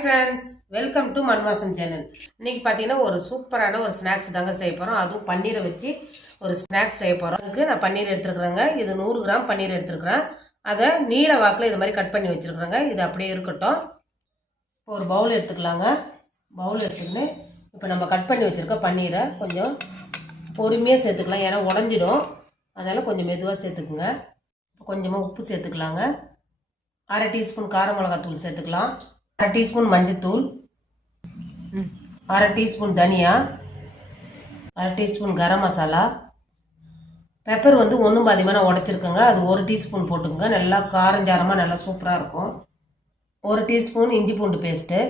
Friends, welcome to Manvasan channel. இன்னைக்கு பார்த்தீங்கன்னா ஒரு சூப்பரான ஒரு ஸ்நாக்ஸ் தாங்க செய்ய போகிறோம். அதுவும் பன்னீரை வச்சு ஒரு ஸ்நாக்ஸ் செய்ய போகிறோம். அதுக்கு நான் பன்னீர் எடுத்துருக்குறேங்க. இது 100 கிராம் பன்னீர் எடுத்துருக்குறேன். அதை நீல வாக்கில் இது மாதிரி கட் பண்ணி வச்சுருக்குறேங்க. இது அப்படியே இருக்கட்டும். ஒரு பவுல் எடுத்துக்கலாங்க. பவுல் எடுத்துக்கின்னு இப்போ நம்ம கட் பண்ணி வச்சுருக்க பன்னீரை கொஞ்சம் பொறுமையாக சேர்த்துக்கலாம். ஏன்னா உடஞ்சிடும். அதனால் கொஞ்சம் மெதுவாக சேர்த்துக்குங்க. கொஞ்சமாக உப்பு சேர்த்துக்கலாங்க. அரை டீஸ்பூன் கார மிளகாத்தூள் சேர்த்துக்கலாம். அரை டீஸ்பூன் மஞ்சத்தூள், அரை டீஸ்பூன் தனியா, அரை டீஸ்பூன் கரம் மசாலா. பெப்பர் வந்து ஒன்றும் பாதியமாக உடைச்சிருக்குங்க. அது 1 டீஸ்பூன் போட்டுக்கோங்க. நல்லா காரஞ்சாரமாக நல்லா சூப்பராக இருக்கும். 1 டீஸ்பூன் இஞ்சி பூண்டு பேஸ்ட்டு.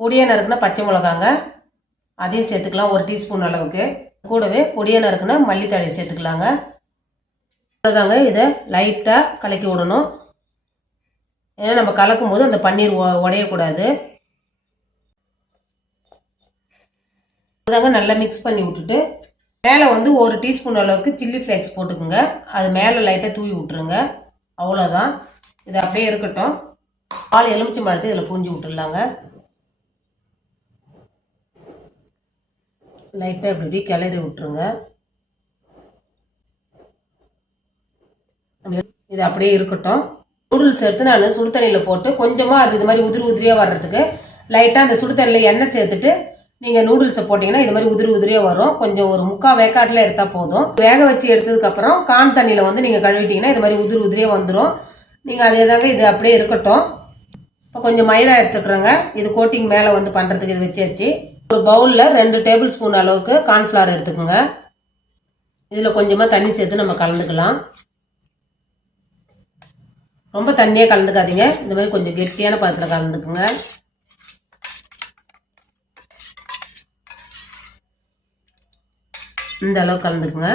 பொடியாக நறுக்குனா பச்சை மிளகாங்க, அதையும் சேர்த்துக்கலாம் 1 டீஸ்பூன் அளவுக்கு. கூடவே பொடியாக நறுக்குனா மல்லித்தழை சேர்த்துக்கலாங்க. அதாங்க இதை லைட்டாக கலக்கி விடணும். ஏன்னா நம்ம கலக்கும் போது அந்த பன்னீர் உடையக்கூடாது. அதாங்க நல்லா மிக்ஸ் பண்ணி விட்டுட்டு மேலே வந்து 1 டீஸ்பூன் அளவுக்கு சில்லி ஃப்ளேக்ஸ் போட்டுக்குங்க. அது மேலே லைட்டாக தூவி விட்டுருங்க. அவ்வளோதான். இது அப்படியே இருக்கட்டும். பால் எலுமிச்சை மரத்தை இதில் பூஞ்சி விட்டுடலாங்க. லைட்டாக இப்படி கிளறி விட்டுருங்க. இது அப்படியே இருக்கட்டும். நூடுல்ஸ் எடுத்து நான் சுடு தண்ணியில் போட்டு கொஞ்சமாக அது இது மாதிரி உதிரியாக வர்றதுக்கு லைட்டாக அந்த சுடு தண்ணியில் எண்ணெய் சேர்த்துட்டு நீங்கள் நூடுல்ஸை போட்டிங்கன்னா இது மாதிரி உதிரியாக வரும். கொஞ்சம் ஒரு 3/4 வேக்காட்டில் எடுத்தால் போதும். வேக வச்சு எடுத்ததுக்கப்புறம் கான் தண்ணியில் வந்து நீங்கள் கழுவிட்டிங்கன்னா இது மாதிரி உதிரியாக வந்துடும். நீங்கள் அதே தாங்க இது அப்படியே இருக்கட்டும். இப்போ கொஞ்சம் மைதா எடுத்துக்கிறோங்க. இது கோட்டிங் மேலே வந்து பண்ணுறதுக்கு இது வச்சாச்சு. ஒரு பவுலில் 2 டேபிள் ஸ்பூன் அளவுக்கு கார்ன்ஃப்ளவர் எடுத்துக்கோங்க. இதில் கொஞ்சமாக தண்ணி சேர்த்து நம்ம கலந்துக்கலாம். ரொம்ப தண்ணியாக கலந்துக்காதீங்க. இந்த மாதிரி கொஞ்சம் கெட்டியான பாத்திரத்தில் கலந்துக்குங்க. இந்த அளவு கலந்துக்குங்க.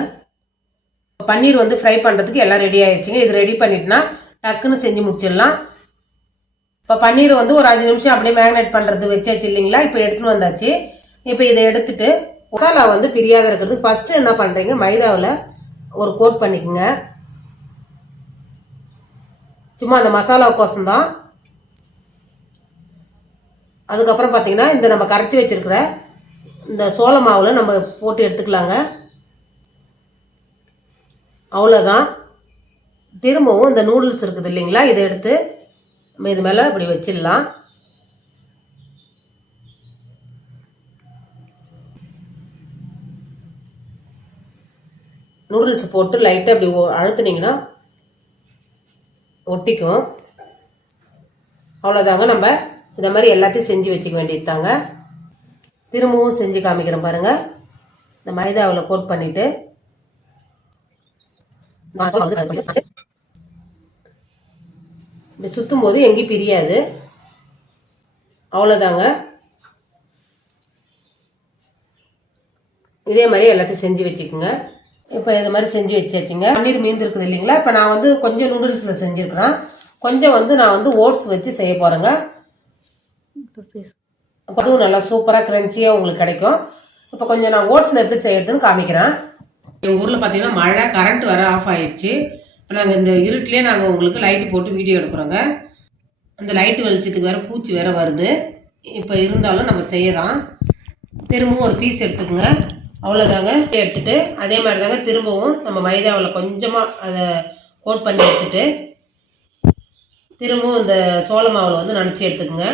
பன்னீர் வந்து ஃப்ரை பண்ணுறதுக்கு எல்லாம் ரெடி ஆகிடுச்சிங்க. இது ரெடி பண்ணிட்டுனா டக்குன்னு செஞ்சு முடிச்சிடலாம். இப்போ பன்னீர் வந்து ஒரு 5 நிமிஷம் அப்படியே மேக்னேட் பண்ணுறது வச்சாச்சு இல்லைங்களா. இப்போ எடுத்துன்னு வந்தாச்சு. இப்போ இதை எடுத்துட்டு மசாலா வந்து பிரியாத இருக்கிறதுக்கு ஃபஸ்ட்டு என்ன பண்ணுறீங்க, மைதாவில் ஒரு கோட் பண்ணிக்கோங்க. சும்மா அந்த மசாலாவுக்கோசம் தான். அதுக்கப்புறம் பார்த்தீங்கன்னா இந்த நம்ம கரைச்சி வச்சிருக்கிற இந்த சோள மாவில் நம்ம போட்டு எடுத்துக்கலாங்க. அவ்வளோதான். திரும்பவும் இந்த நூடுல்ஸ் இருக்குது இல்லைங்களா, இதை எடுத்து நம்ம இது மேலே இப்படி வச்சிடலாம். நூடுல்ஸ் போட்டு லைட்டாக இப்படி அழுத்துனீங்கன்னா ஒட்டிக்கும். அவ்வளோதாங்க. நம்ம இந்த மாதிரி எல்லாத்தையும் செஞ்சு வச்சுக்க வேண்டியது தாங்க. திரும்பவும் செஞ்சு காமிக்கிறேன் பாருங்கள். இந்த மைதாவில் கோட் பண்ணிவிட்டு இப்படி சுற்றும் போது எங்கேயும் பிரியாது. அவ்வளோதாங்க. இதே மாதிரி எல்லாத்தையும் செஞ்சு வச்சுக்கோங்க. இப்போ இது மாதிரி செஞ்சு வச்சாச்சுங்க. பன்னீர் மீந்து இருக்குது இல்லைங்களா. இப்போ நான் வந்து கொஞ்சம் நூடுல்ஸில் செஞ்சுருக்கிறேன். கொஞ்சம் வந்து நான் வந்து ஓட்ஸ் வச்சு செய்ய போகிறேங்க. அதுவும் நல்லா சூப்பராக கிரன்ச்சியாக உங்களுக்கு கிடைக்கும். இப்போ கொஞ்சம் நான் ஓட்ஸில் எப்படி செய்யறதுன்னு காமிக்கிறேன். எங்கள் ஊரில் பார்த்தீங்கன்னா மழை, கரண்ட் வர ஆஃப் ஆயிடுச்சு. இப்போ நாங்கள் இந்த இருட்டிலே நாங்கள் உங்களுக்கு லைட்டு போட்டு வீடியோ எடுக்கிறோங்க. அந்த லைட்டு வெளிச்சத்துக்கு வேறு பூச்சி வேறு வருது. இப்போ இருந்தாலும் நம்ம செய்யலாம். திரும்பவும் ஒரு பீஸ் எடுத்துக்கோங்க. அவ்வளோதாங்க. எடுத்துகிட்டு அதே மாதிரி தாங்க திரும்பவும் நம்ம மைதாவில் கொஞ்சமாக அதை கோட் பண்ணி எடுத்துட்டு திரும்பவும் இந்த சோள மாவில் வந்து நனைச்சி எடுத்துக்கோங்க.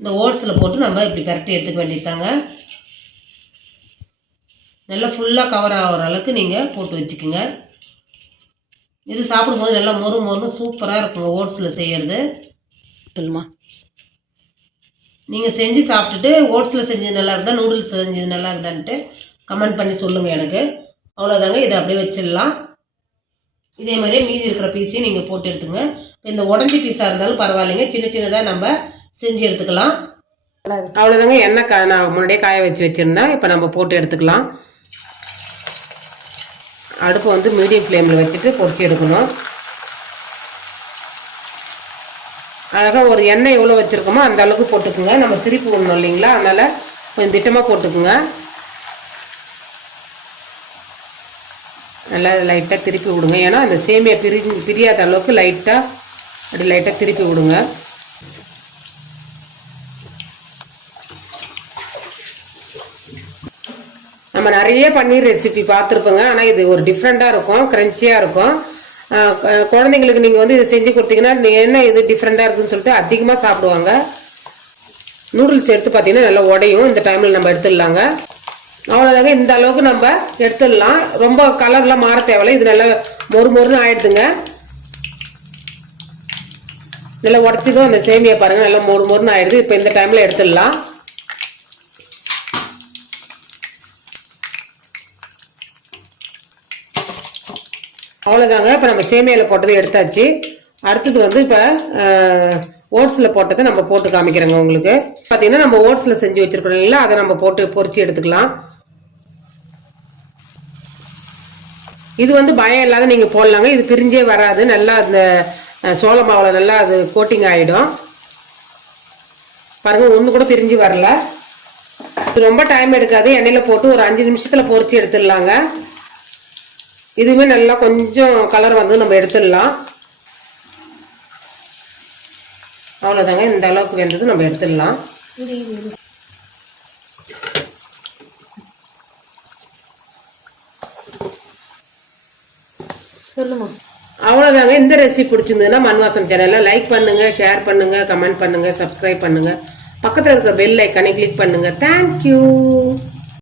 இந்த ஓட்ஸில் போட்டு நம்ம இப்படி கரெக்டாக எடுத்துக்க வேண்டியதாங்க. நல்லா ஃபுல்லாக கவர் ஆகிற அளவுக்கு நீங்கள் போட்டு வச்சுக்கோங்க. இது சாப்பிடும்போது நல்லா மொறு சூப்பராக இருக்குங்க ஓட்ஸில் செய்கிறது. சொல்லுமா, நீங்கள் செஞ்சு சாப்பிட்டுட்டு ஓட்ஸில் செஞ்சது நல்லா இருந்தால் நூடுல்ஸ் செஞ்சது நல்லா இருந்தான்ட்டு கமெண்ட் பண்ணி சொல்லுங்கள் எனக்கு. அவ்வளோதாங்க. இதை அப்படியே வச்சிடலாம். இதே மாதிரியே மீதி இருக்கிற பீஸையும் நீங்கள் போட்டு எடுத்துங்க. இந்த உடஞ்சி பீஸாக இருந்தாலும் பரவாயில்லைங்க. சின்னதாக நம்ம செஞ்சு எடுத்துக்கலாம். அவ்வளோதாங்க. எண்ணெய் நான் முன்னாடியே காய வச்சுருந்தேன். இப்போ நம்ம போட்டு எடுத்துக்கலாம். அடுப்பு வந்து மீடியம் ஃப்ளேமில் வச்சுட்டு பொரிச்சு எடுக்கணும். அழகாக ஒரு எண்ணெய் எவ்வளோ வச்சுருக்கோமோ அந்த அளவுக்கு போட்டுக்குங்க. நம்ம திருப்பி விடணும் இல்லைங்களா, அதனால் கொஞ்சம் திட்டமாக போட்டுக்குங்க. நல்லா லைட்டாக திருப்பி விடுங்க. ஏன்னா அந்த சேமியா பிரியாத அளவுக்கு லைட்டாக அப்படி லைட்டாக திருப்பி விடுங்க. நம்ம நிறைய பன்னீர் ரெசிபி பார்த்துருப்போங்க. ஆனால் இது ஒரு டிஃப்ரெண்ட்டாக இருக்கும், க்ரன்ச்சியாக இருக்கும். குழந்தைங்களுக்கு நீங்கள் வந்து இதை செஞ்சு கொடுத்தீங்கன்னா என்ன இது டிஃப்ரெண்ட்டாக இருக்குதுன்னு சொல்லிட்டு அதிகமாக சாப்பிடுவாங்க. நூடுல்ஸ் எடுத்து பார்த்தீங்கன்னா நல்லா உடையும். இந்த டைமில் நம்ம எடுத்துடலாங்க. அவ்வளோதாங்க, இந்த அளவுக்கு நம்ம எடுத்துடலாம். ரொம்ப கலர்லாம் மாற தேவையில்லை. இது நல்லா மொறுன்னு ஆயிடுதுங்க. நல்லா உடச்சிதும் அந்த சேமியா பாருங்கள் நல்லா மொறுன்னு ஆயிடுது. இப்போ இந்த டைமில் எடுத்துடலாம். அவ்வளோதாங்க, இப்போ நம்ம சேமியாவில் போட்டது எடுத்தாச்சு. அடுத்தது வந்து இப்போ ஓட்ஸில் போட்டதை நம்ம போட்டு காமிக்கிறோங்க உங்களுக்கு. பார்த்தீங்கன்னா நம்ம ஓட்ஸில் செஞ்சு வச்சுருக்கோம் இல்லைங்களா, அதை நம்ம போட்டு பொரிச்சு எடுத்துக்கலாம். இது வந்து பயம் இல்லாத நீங்கள் போடலாங்க. இது பிரிஞ்சே வராது. நல்லா அந்த சோள மாவில் நல்லா அது கோட்டிங் ஆகிடும். பாருங்கள், ஒன்று கூட பிரிஞ்சு வரல. இது ரொம்ப டைம் எடுக்காது. எண்ணெயில் போட்டு ஒரு 5 நிமிஷத்தில் பொரிச்சு எடுத்துடலாங்க. இதுவுமே நல்லா கொஞ்சம் கலர் வந்து நம்ம எடுத்துடலாம். அவ்வளோதாங்க, இந்த அளவுக்கு வெந்தது நம்ம எடுத்துடலாம். சொல்லுமா. அவ்வளோதாங்க, இந்த ரெசிபி பிடிச்சிருந்ததுன்னா மண்வாசம் சேனலை லைக் பண்ணுங்கள், ஷேர் பண்ணுங்கள், கமெண்ட் பண்ணுங்கள், சப்ஸ்கிரைப் பண்ணுங்கள். பக்கத்தில் இருக்கிற பெல் ஐக்கானை கிளிக் பண்ணுங்கள். தேங்க்யூ.